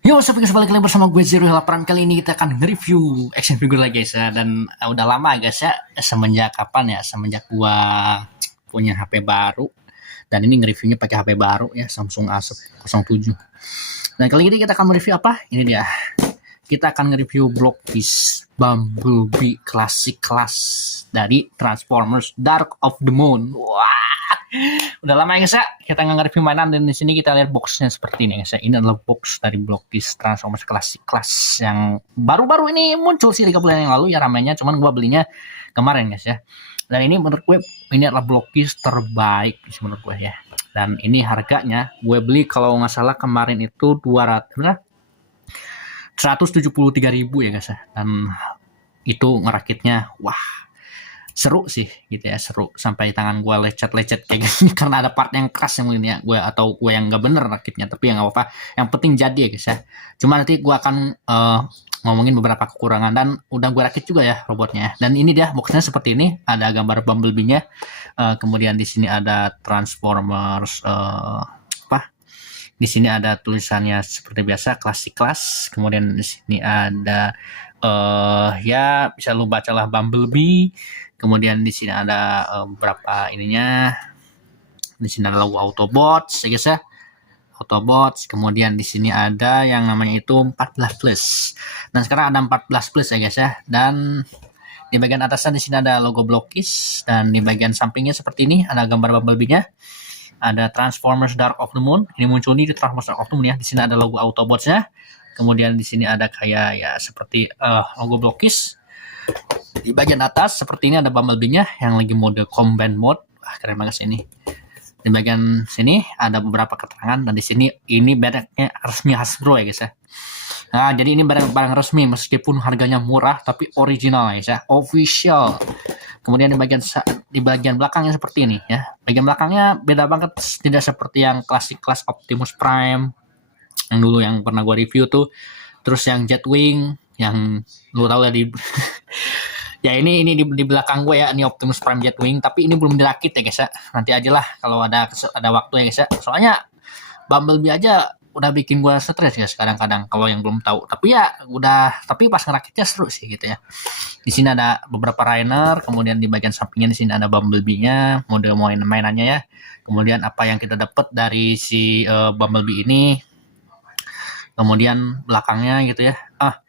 Yo, sampai balik lagi bersama gue Zero Laparan. Kali ini kita akan nge-review action figure lagi guys ya. Dan udah lama guys ya, semenjak kapan ya? Semenjak gua punya HP baru. Dan ini nge-reviewnya pakai HP baru ya, Samsung A07. Dan kali ini kita akan mereview apa? Ini dia. Kita akan nge-review Blockbeast Bumblebee Classic Class dari Transformers Dark of the Moon. Wah, udah lama ya guys ya kita nge-review mainan, dan di sini kita lihat boxnya seperti ini guys ya. Ini adalah box dari Blockbeast Transformers Classic Class yang baru-baru ini muncul sih 3 bulan yang lalu ya ramainya, cuman gua belinya kemarin guys ya. Dan ini menurut gue ini adalah Blockbeast terbaik sih menurut gue ya. Dan ini harganya gue beli kalau nggak salah kemarin itu 173.000 ya guys ya. Dan itu ngerakitnya wah seru sih gitu ya, seru sampai tangan gue lecet-lecet kayak gini karena ada part yang keras yang mungkin ya gue, atau gue yang nggak bener rakitnya, tapi ya nggak apa-apa, yang penting jadi ya guys ya. Cuma nanti gue akan ngomongin beberapa kekurangan, dan udah gue rakit juga ya robotnya. Dan ini dia boxnya seperti ini, ada gambar Bumblebee-nya, kemudian di sini ada Transformers di sini ada tulisannya seperti biasa Classic Class, kemudian di sini ada ya bisa lu bacalah Bumblebee, kemudian di sini ada beberapa ininya, di sini ada logo Autobots ya guys ya, Autobots, kemudian di sini ada yang namanya itu 14 plus, dan sekarang ada 14 plus ya guys ya. Dan di bagian atasnya di sini ada logo Blockbeast, dan di bagian sampingnya seperti ini ada gambar Bumblebee-nya. Ada Transformers Dark of the Moon. Ini muncul di Transformers Dark of the Moon ya. Di sini ada logo Autobots-nya. Kemudian di sini ada kayak ya seperti logo Blockbeast. Di bagian atas seperti ini ada Bumblebee-nya yang lagi mode Combat Mode. Wah, keren banget sih ini. Di bagian sini ada beberapa keterangan, dan di sini ini mereknya resmi Hasbro ya guys ya. Nah, jadi ini barang resmi meskipun harganya murah tapi original ya guys ya, official. Kemudian di bagian belakangnya seperti ini ya. Bagian belakangnya beda banget, tidak seperti yang klasik kelas Optimus Prime yang dulu yang pernah gua review tuh. Terus yang Jetwing yang lu tahu ya di ya ini di belakang gue ya, ini Optimus Prime Jetwing, tapi ini belum dirakit ya guys ya. Nanti aja lah kalau ada waktu ya guys ya. Soalnya Bumblebee aja udah bikin gue stres ya kadang-kadang kalau yang belum tahu. Tapi pas ngerakitnya seru sih gitu ya. Di sini ada beberapa Rainer, kemudian di bagian sampingnya di sini ada Bumblebee-nya, mode mainannya ya. Kemudian apa yang kita dapat dari si Bumblebee ini. Kemudian belakangnya gitu ya.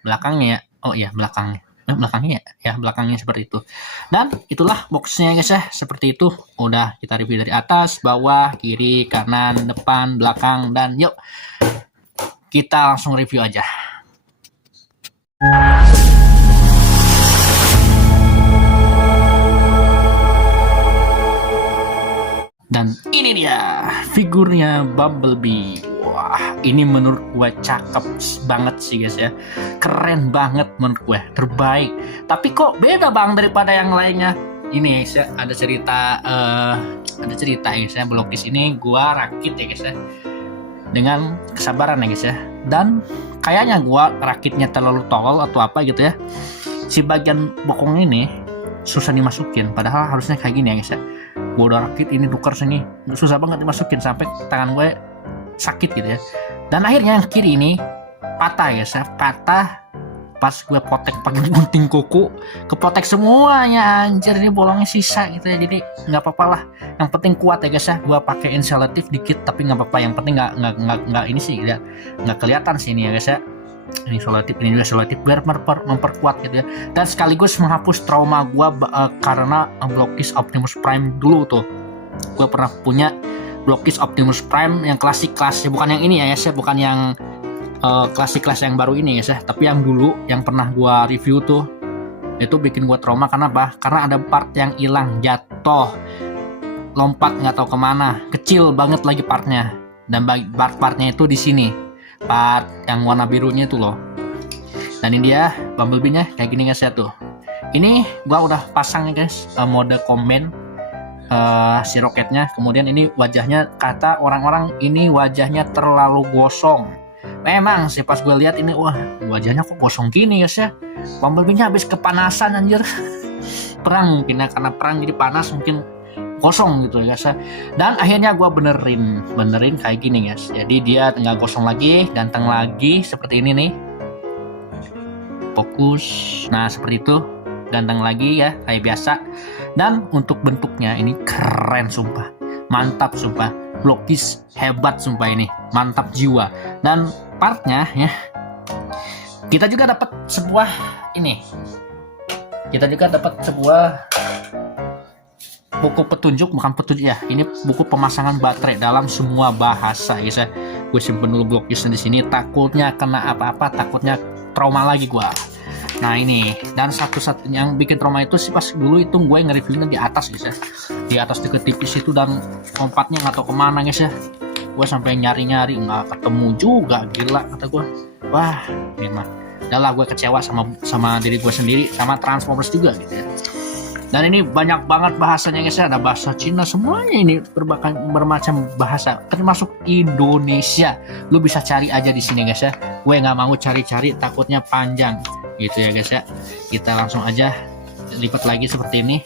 Belakangnya ya. Oh iya, belakangnya. Belakangnya seperti itu. Dan itulah boxnya guys ya, seperti itu. Udah kita review dari atas, bawah, kiri, kanan, depan, belakang, dan yuk kita langsung review aja. Dan ini dia figurnya Bumblebee. Wah, ini menurut gue cakep banget sih guys ya. Keren banget menurut gue, terbaik. Tapi kok beda bang daripada yang lainnya. Ini guys ya, ada cerita ya guys ya. Blockbeast ini gue rakit ya guys ya, dengan kesabaran ya guys ya. Dan kayaknya gue rakitnya terlalu tolol atau apa gitu ya. Si bagian bokong ini susah dimasukin, padahal harusnya kayak gini ya guys ya. Gue udah rakit ini tukar sini, susah banget dimasukin sampai tangan gue sakit gitu ya. Dan akhirnya yang kiri ini patah ya guys ya, patah pas gue potek pakai gunting kuku, kepotek semuanya anjir, ini bolongnya sisa gitu ya. Jadi nggak apa-apa lah, yang penting kuat ya guys ya. Gue pakein selektif dikit tapi nggak apa-apa, yang penting nggak ini sih ya, nggak kelihatan sih ini ya guys ya. Ini selektif, ini juga selektif biar memperkuat gitu ya, dan sekaligus menghapus trauma gue karena Blockbeast Optimus Prime dulu tuh. Gue pernah punya Blockbeast Optimus Prime yang klasik kelas, bukan yang ini ya guys ya, bukan yang klasik kelas yang baru ini guys ya, tapi yang dulu yang pernah gue review tuh. Itu bikin gue trauma karena apa? Karena ada part yang hilang, jatuh, lompat nggak tahu kemana, kecil banget lagi partnya. Dan partnya itu di sini, part yang warna birunya itu loh. Dan ini dia Bumblebee-nya kayak gini guys ya tuh. Ini gua udah pasang ya guys, mode combat si roketnya. Kemudian ini wajahnya, kata orang-orang ini wajahnya terlalu gosong. Memang sih pas gue lihat ini, wah wajahnya kok gosong gini guys ya. Bumblebee-nya habis kepanasan anjir. Perang mungkin ya, karena perang jadi panas mungkin kosong gitu ya guys ya. Dan akhirnya gue benerin kayak gini guys. Jadi dia nggak kosong lagi, ganteng lagi seperti ini nih. Fokus, nah seperti itu, ganteng lagi ya kayak biasa. Dan untuk bentuknya ini keren sumpah, mantap sumpah, Blockis hebat sumpah ini, mantap jiwa. Dan partnya ya, kita juga dapat sebuah ini, kita juga dapat sebuah buku petunjuk, bukan petunjuk ya, ini buku pemasangan baterai dalam semua bahasa guys ya. Gue simpen dulu Blockisnya di sini, takutnya kena apa-apa, takutnya trauma lagi gue. Nah ini, dan satu-satu yang bikin trauma itu sih pas dulu itu gue nge-reviewnya di atas guys ya, di atas deket tipis itu, dan lompatnya nggak tahu kemana guys ya. Gue sampai nyari-nyari nggak ketemu juga, gila kata gue. Wah memang udahlah, gue kecewa sama diri gue sendiri, sama Transformers juga gitu ya. Dan ini banyak banget bahasanya guys ya, ada bahasa Cina, semuanya ini bermacam bahasa, termasuk Indonesia. Lu bisa cari aja di sini guys ya. Gue nggak mau cari-cari, takutnya panjang gitu ya guys ya. Kita langsung aja lipat lagi seperti ini.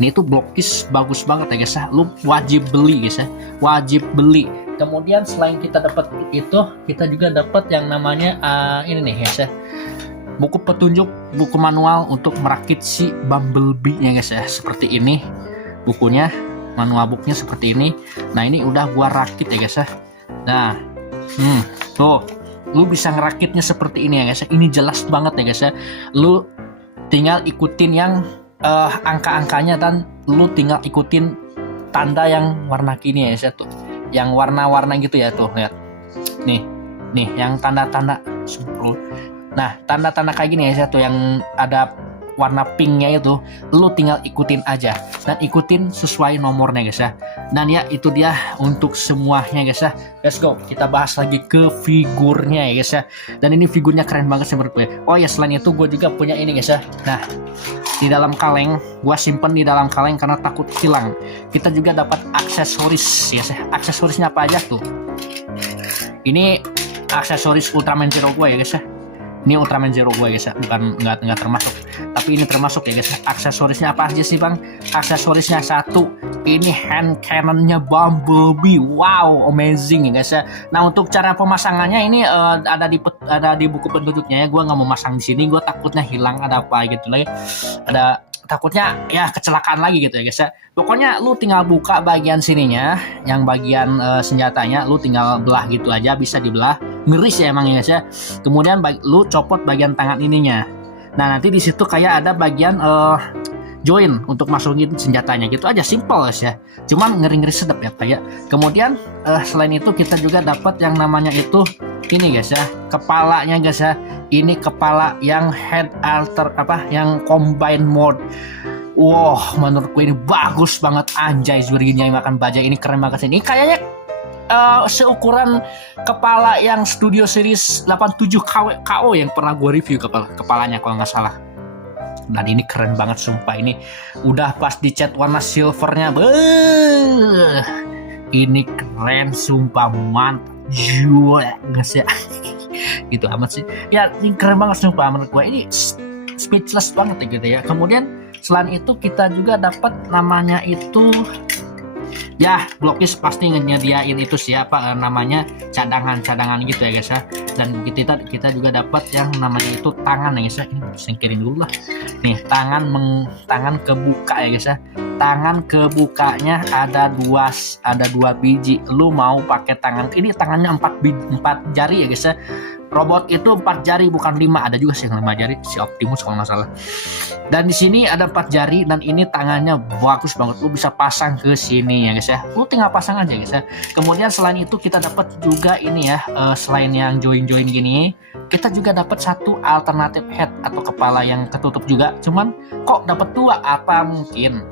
Ini tuh Blockis bagus banget ya guys ya. Lu wajib beli guys ya, wajib beli. Kemudian selain kita dapat itu, kita juga dapat yang namanya ini nih guys ya, buku petunjuk, buku manual untuk merakit si Bumblebee ya guys ya. Seperti ini bukunya, manual booknya seperti ini. Nah ini udah gua rakit ya guys ya. Nah tuh, lu bisa ngerakitnya seperti ini ya guys ya. Ini jelas banget ya guys ya. Lu tinggal ikutin yang angka-angkanya, dan lu tinggal ikutin tanda yang warna kini ya guys ya, tuh yang warna-warna gitu ya, tuh lihat nih yang tanda-tanda 10. Nah, tanda-tanda kayak gini ya tuh, yang ada warna pinknya itu, lu tinggal ikutin aja, dan ikutin sesuai nomornya guys ya. Dan ya itu dia untuk semuanya guys ya. Let's go, kita bahas lagi ke figurnya ya guys ya. Dan ini figurnya keren banget sih menurut gue. Oh ya, selain itu gue juga punya ini guys ya. Nah, di dalam kaleng, gue simpen di dalam kaleng karena takut hilang. Kita juga dapat aksesoris ya guys ya. Aksesorisnya apa aja tuh? Ini aksesoris Ultraman Zero gue ya guys ya. Ini Ultraman Zero gue guys ya, bukan nggak termasuk, tapi ini termasuk ya guys. Aksesorisnya apa aja sih bang? Aksesorisnya satu, ini hand cannonnya Bumblebee. Wow, amazing ya guys ya. Nah untuk cara pemasangannya ini ada di buku petunjuknya ya. Gue nggak mau masang di sini, gue takutnya hilang, ada apa gitu lagi, ada takutnya ya kecelakaan lagi gitu ya guys ya. Pokoknya lu tinggal buka bagian sininya, yang bagian senjatanya lu tinggal belah gitu aja, bisa dibelah, miris ya emang ya guys ya. Kemudian lu copot bagian tangan ininya. Nah nanti di situ kayak ada bagian join untuk masukin senjatanya gitu aja, simple guys ya. Cuman ngeri-ngeri sedap ya kayak. Kemudian selain itu kita juga dapat yang namanya itu ini guys ya, kepalanya guys ya. Ini kepala yang head alter yang combine mode. Wow, menurut gue ini bagus banget, anjay. Zurinya yang makan bajai ini keren banget. Ini kayaknya seukuran kepala yang Studio Series 87 KO yang pernah gue review kepalanya kalau nggak salah. Dan ini keren banget sumpah, ini udah pas dicat warna silvernya. Ini keren sumpah, mantap juga nggak sih? Gitu amat sih ya, ini keren banget sumpah menurut gue, ini speechless banget gitu ya. Kemudian selain itu kita juga dapat namanya itu ya, Blockis pasti nyediain itu siapa namanya cadangan gitu ya guys ya. Dan kita juga dapat yang namanya itu tangan ya guys ya. Ini singkirin dulu lah. Nih tangan kebuka ya guys ya. Tangan kebukanya ada dua biji. Lu mau pakai tangan ini, tangannya 4 jari ya guys ya. Robot itu 4 jari bukan 5, ada juga sih yang 5 jari, si Optimus kalau nggak salah. Dan di sini ada 4 jari, dan ini tangannya bagus banget. Lu bisa pasang ke sini ya guys ya. Lu tinggal pasang aja guys ya. Kemudian selain itu kita dapat juga ini ya, selain yang join gini, kita juga dapat satu alternatif head atau kepala yang ketutup juga. Cuman kok dapat 2? Apa mungkin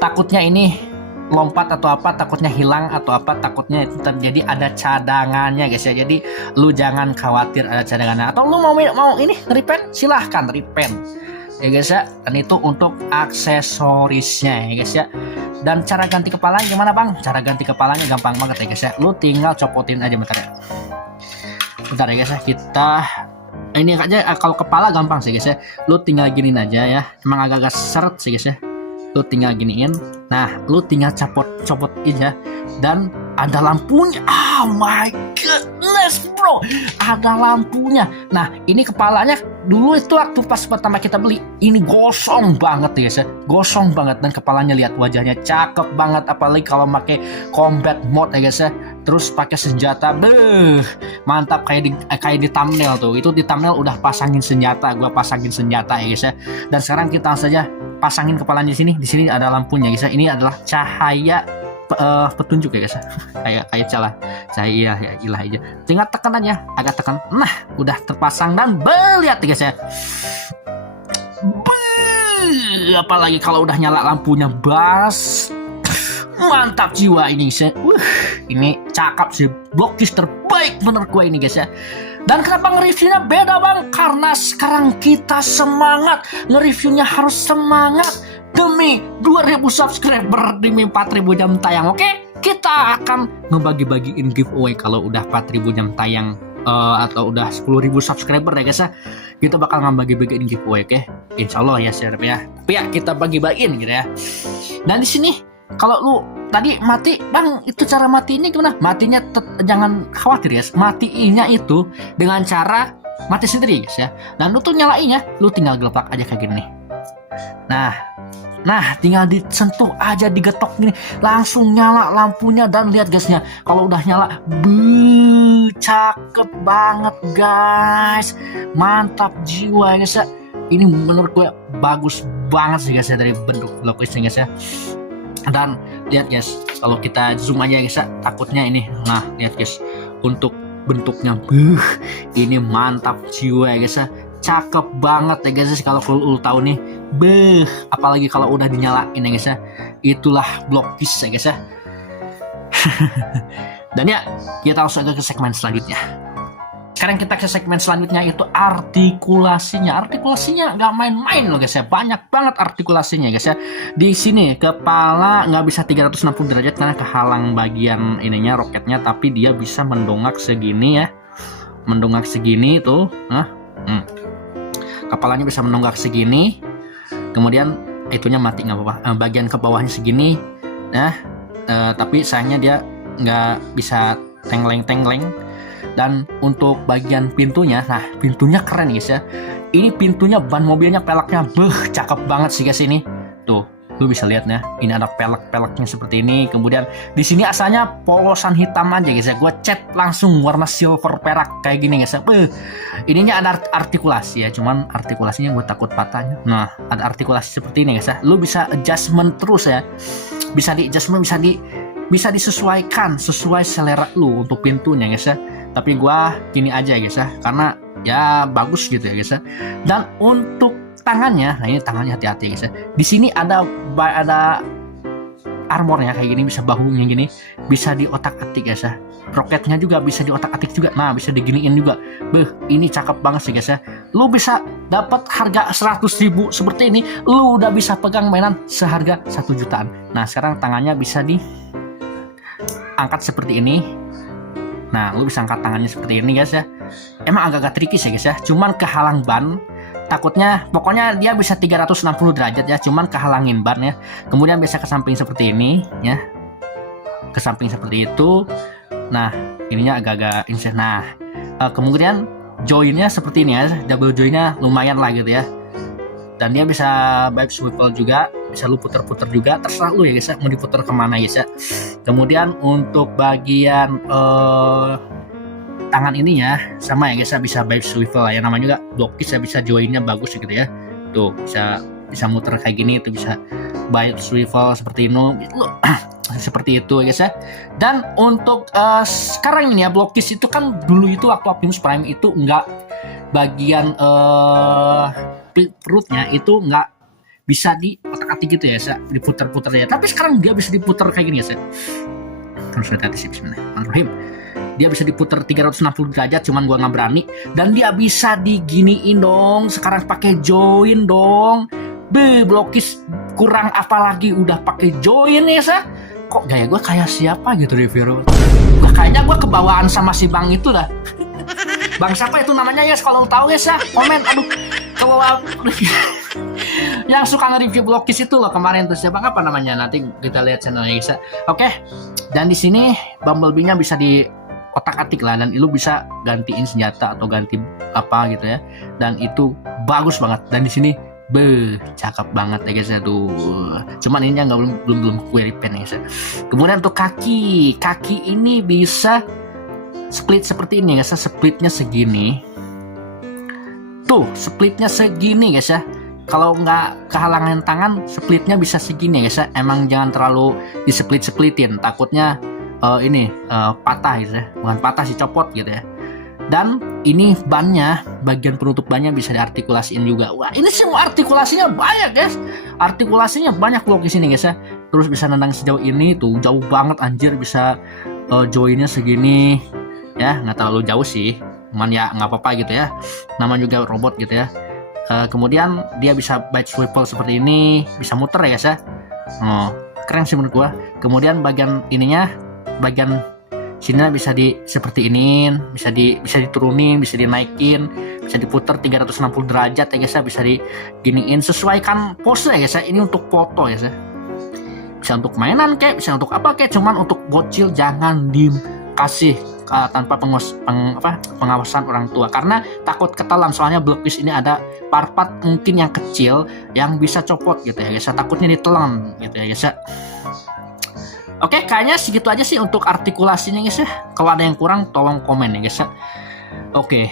takutnya ini lompat atau apa, takutnya hilang atau apa, takutnya itu terjadi ada cadangannya guys ya. Jadi lu jangan khawatir ada cadangannya. Atau lu mau ini repaint, silahkan repaint ya guys ya. Dan itu untuk aksesorisnya ya guys ya. Dan cara ganti kepala gimana bang? Cara ganti kepalanya gampang banget ya guys ya. Lu tinggal copotin aja bentar ya guys ya. Kita ini aja, kalau kepala gampang sih guys ya. Lu tinggal giniin aja ya. Emang agak-agak seret sih guys ya. lu tinggal giniin. Nah, lu tinggal copot aja dan ada lampunya. Oh my goodness bro, ada lampunya. Nah, ini kepalanya dulu itu waktu pas pertama kita beli ini gosong banget ya guys ya, gosong banget. Dan kepalanya lihat wajahnya cakep banget, apalagi kalau pakai combat mode ya guys ya, terus pakai senjata, mantap kayak di thumbnail tuh. Itu di thumbnail udah pasangin senjata, gua pasangin senjata ya guys ya. Dan sekarang kita saja pasangin kepalanya di sini. Di sini ada lampunya guys ya. Ini adalah cahaya petunjuk ya guys ya. kayak cahaya ya ilah aja. Tinggal tekan aja, agak tekan. Nah, udah terpasang dan lihat guys ya. Apalagi kalau udah nyala lampunya, bas. Mantap jiwa ini guys ya. Ini cakep sih, blokis terbaik menurut gue ini guys ya. Dan kenapa nge-reviewnya beda bang? Karena sekarang kita semangat, nge-reviewnya harus semangat demi 2000 subscriber, demi 4000 jam tayang. Oke, kita akan ngebagi-bagiin giveaway kalau udah 4000 jam tayang atau udah 10.000 subscriber ya guys ya. Kita bakal ngebagi-bagiin giveaway, oke? Insya Allah ya share ya. Tapi ya kita bagi-bagiin gitu ya. Dan di sini kalau lu tadi mati bang, itu cara matinya gimana? Matinya jangan khawatir ya, matiinnya itu dengan cara mati sendiri guys ya. Dan lu tuh nyalainnya, lu tinggal gelepak aja kayak gini nih. Nah, tinggal disentuh aja, digetok gini, langsung nyala lampunya. Dan lihat guysnya, kalau udah nyala, cakep banget guys, mantap jiwa guys ya. Ini menurut gue bagus banget sih guys ya dari bentuk blokisnya guys ya. Dan lihat guys, kalau kita zoom aja guys ya, takutnya ini. Nah, lihat guys, untuk bentuknya, ini mantap jiwa ya guys ya. Cakep banget ya guys, kalau lu tahu nih, apalagi kalau udah dinyalain ya guys ya, itulah blokis ya guys ya. Dan ya, kita langsung ke segmen selanjutnya. Sekarang kita ke segmen selanjutnya, itu artikulasinya. Artikulasinya nggak main-main loh guys ya, banyak banget artikulasinya guys ya. Di sini kepala nggak bisa 360 derajat karena kehalang bagian ininya, roketnya, tapi dia bisa mendongak segini ya, mendongak segini tuh. Kepalanya bisa mendongak segini, kemudian itunya mati nggak apa-apa. Bagian ke bawahnya segini, tapi sayangnya dia nggak bisa tengleng. Dan untuk bagian pintunya, nah pintunya keren guys ya. Ini pintunya ban mobilnya, peleknya, cakep banget sih guys ini. Tuh, lu bisa lihat ya. Ini ada peleknya seperti ini. Kemudian di sini asalnya polosan hitam aja guys ya. Gua cat langsung warna silver perak kayak gini guys ya. Ininya ada artikulasi ya, cuman artikulasinya gue takut patahnya. Nah, ada artikulasi seperti ini guys ya. Lu bisa adjustment terus ya. Bisa di adjustment, bisa disesuaikan sesuai selera lu untuk pintunya guys ya. Tapi gua gini aja guys ya, karena ya bagus gitu ya guys ya. Dan untuk tangannya, nah ini tangannya hati-hati guys ya. Di sini ada armornya kayak gini, bisa bahunya gini, bisa diotak-atik guys ya. Roketnya juga bisa diotak-atik juga. Nah, bisa diginiin juga. Ini cakep banget sih guys ya. Lu bisa dapat harga 100.000 seperti ini, lu udah bisa pegang mainan seharga 1 jutaan. Nah, sekarang tangannya bisa diangkat seperti ini. Nah, lu bisa angkat tangannya seperti ini guys ya. Emang agak-agak tricky sih guys ya, cuman kehalang ban. Takutnya, pokoknya dia bisa 360 derajat ya, cuman kehalangin ban ya. Kemudian bisa ke samping seperti ini ya, ke samping seperti itu. Nah, ininya agak-agak insert. Nah, kemudian joinnya seperti ini ya, double joinnya lumayan lah gitu ya. Dan dia bisa back swivel juga, bisa lu puter-puter juga, terserah lu ya guys ya, mau diputer kemana guys ya. Kemudian untuk bagian tangan ini ya, sama ya guys ya, bisa back swivel ya, namanya juga blokis ya, bisa joinnya bagus gitu ya. Tuh, bisa muter kayak gini, itu bisa back swivel seperti ini, seperti itu ya guys ya. Dan untuk sekarang ini ya, blokis itu kan dulu itu waktu Optimus Prime itu enggak bagian perutnya itu nggak bisa diotak-atik gitu ya, diputer-puter ya. Tapi sekarang dia bisa diputer kayak gini ya. Harus hati-hati sih, bismillahirrahmanirrahim. Dia bisa diputer 360 derajat, cuman gua nggak berani. Dan dia bisa diginiin dong. Sekarang pakai join dong. Blokis kurang apalagi udah pakai join ya sa. Kok gaya gua kayak siapa gitu reviewer? Nah, kayaknya gua kebawaan sama si Bang itu dah. Bang siapa itu namanya ya, kalau tahu ya sa, komen. Aduh, kebawa yang suka nge-review Blockis itu loh kemarin tuh, siapa apa namanya, nanti kita lihat channelnya guys. Oke, dan di sini Bumblebee-nya bisa di otak-atik lah, dan lu bisa gantiin senjata atau ganti apa gitu ya, dan itu bagus banget. Dan di sini cakep banget ya guys ya tuh. Cuman ini nggak belum query pen ya guys. Kemudian untuk kaki ini bisa split seperti ini guys ya, splitnya segini. Tuh, splitnya segini guys ya. Kalau nggak kehalangan tangan, splitnya bisa segini guys ya. Emang jangan terlalu diseplit-splitin, takutnya patah gitu ya. Bukan patah sih, copot gitu ya. Dan ini bannya, bagian penutup bannya bisa diartikulasiin juga. Wah, ini semua artikulasinya banyak guys. Artikulasinya banyak loh di sini guys ya. Terus bisa nendang sejauh ini tuh, jauh banget anjir, bisa joinnya segini. Ya, nggak terlalu jauh sih. Cuman ya nggak apa-apa gitu ya. Namanya juga robot gitu ya. Kemudian dia bisa bite swivel seperti ini, bisa muter ya guys ya. Keren sih menurut gua. Kemudian bagian ininya, bagian sini bisa seperti ini, bisa diturunin, bisa dinaikin, bisa diputar 360 derajat ya guys ya, bisa diginiin, sesuaikan pose ya guys ya. Ini untuk foto ya guys ya. Bisa untuk mainan kayak, bisa untuk apa kayak, cuman untuk bocil jangan dikasih tanpa pengawasan orang tua, karena takut ketelan. Soalnya Blockis ini ada part-part mungkin yang kecil yang bisa copot gitu ya guys ya, takutnya ditelan gitu ya guys ya. Oke, kayaknya segitu aja sih untuk artikulasinya guys ya. Kalau ada yang kurang tolong komen ya guys ya. Oke.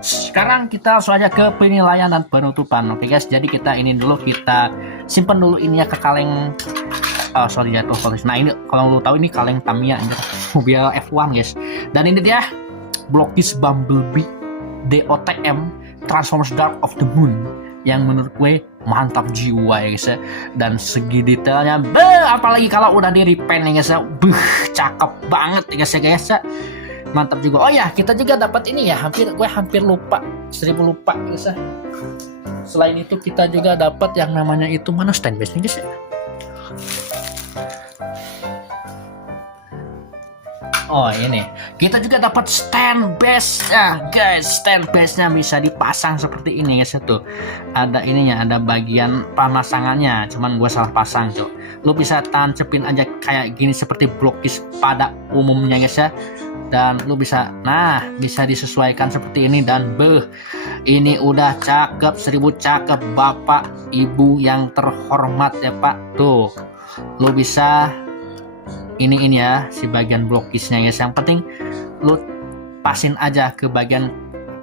Sekarang kita langsung aja ke penilaian dan penutupan. Oke guys, jadi kita kita simpen dulu ini ya ke kaleng. Sorry jatuh. Nah ini kalau lu tahu ini kaleng Tamiya mobil F1 guys. Dan ini dia Blockis Bumblebee DOTM Transformers Dark of the Moon, yang menurut gue mantap jiwa ya guys ya. Dan segi detailnya apalagi kalau udah di repaint ya guys ya, cakep banget ya guys ya. Mantap juga. Oh ya, kita juga dapat ini ya, gue hampir lupa, 1000 lupa guys ya. Selain itu kita juga dapat yang namanya itu, mana stand base-nya guys ya. Oh ini, kita juga dapat stand base ya guys. Stand base-nya bisa dipasang seperti ini guys ya tuh. Ada ininya, ada bagian pemasangannya. Cuman gue salah pasang tuh. Lu bisa tancepin aja kayak gini seperti Blockis pada umumnya guys ya. Dan lu bisa, bisa disesuaikan seperti ini. Dan ini udah cakep, 1000 cakep bapak ibu yang terhormat ya pak. Tuh, lu bisa ini ya si bagian Blockisnya guys. Yang penting lu pasin aja ke bagian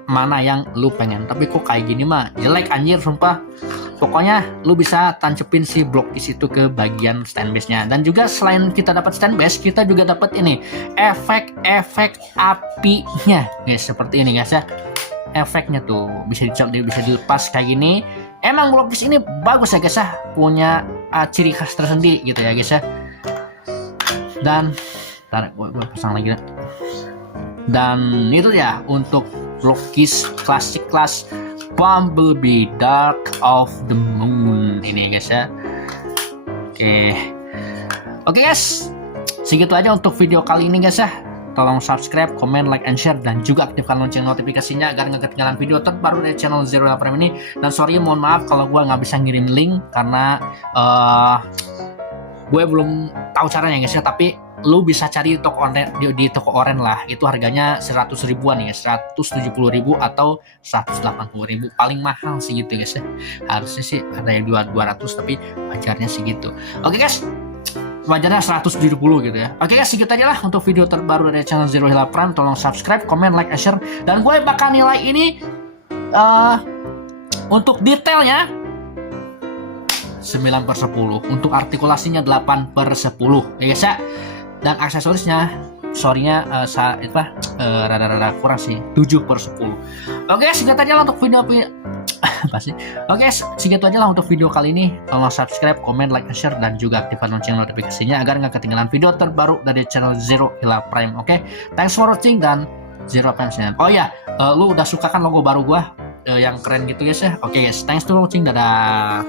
mana yang lu pengen. Tapi kok kayak gini mah jelek anjir sumpah. Pokoknya lu bisa tancepin si Blockis itu ke bagian stand base-nya. Dan juga selain kita dapat stand base, kita juga dapat ini efek apinya guys, seperti ini guys ya. Efeknya tuh bisa dilepas kayak gini. Emang Blockis ini bagus ya guys ya, punya ciri khas tersendiri gitu ya guys ya. Dan gue pasang lagi. Dan itu ya untuk Blockis Classic Class Bumblebee Dark of the Moon ini guys ya. Oke guys, segitu aja untuk video kali ini guys ya. Tolong subscribe, comment, like, and share, dan juga aktifkan lonceng notifikasinya agar nggak ketinggalan video terbaru dari channel Zero Prime ini. Dan sorry, mohon maaf kalau gue nggak bisa ngirim link karena gue belum tahu caranya guys ya. Tapi lu bisa cari di toko oren lah, itu harganya 100 ribuan ya, 170 ribu atau 180 ribu, paling mahal sih gitu guys ya. Harusnya sih ada yang 200 tapi wajarnya segitu. Oke guys, wajarnya 170 gitu ya. Oke guys, segitu aja lah untuk video terbaru dari channel Zero Hila Prime. Tolong subscribe, comment, like, and share, dan gue bakal nilai ini untuk detailnya 9/10, untuk artikulasinya 8/10 ya guys ya. Dan aksesorisnya rada-rada kurang sih, 7/10. Oke, segitu aja lah untuk video pasti. Oke, segitu aja lah untuk video kali ini. Tolong subscribe, comment, like, share, dan juga aktifkan lonceng notifikasinya agar nggak ketinggalan video terbaru dari channel Zero Hila Prime. Oke, thanks for watching dan Zero Prime channel. Oh ya, lu udah suka kan logo baru gua yang keren gitu guys ya. Oke guys, thanks for watching, dadah.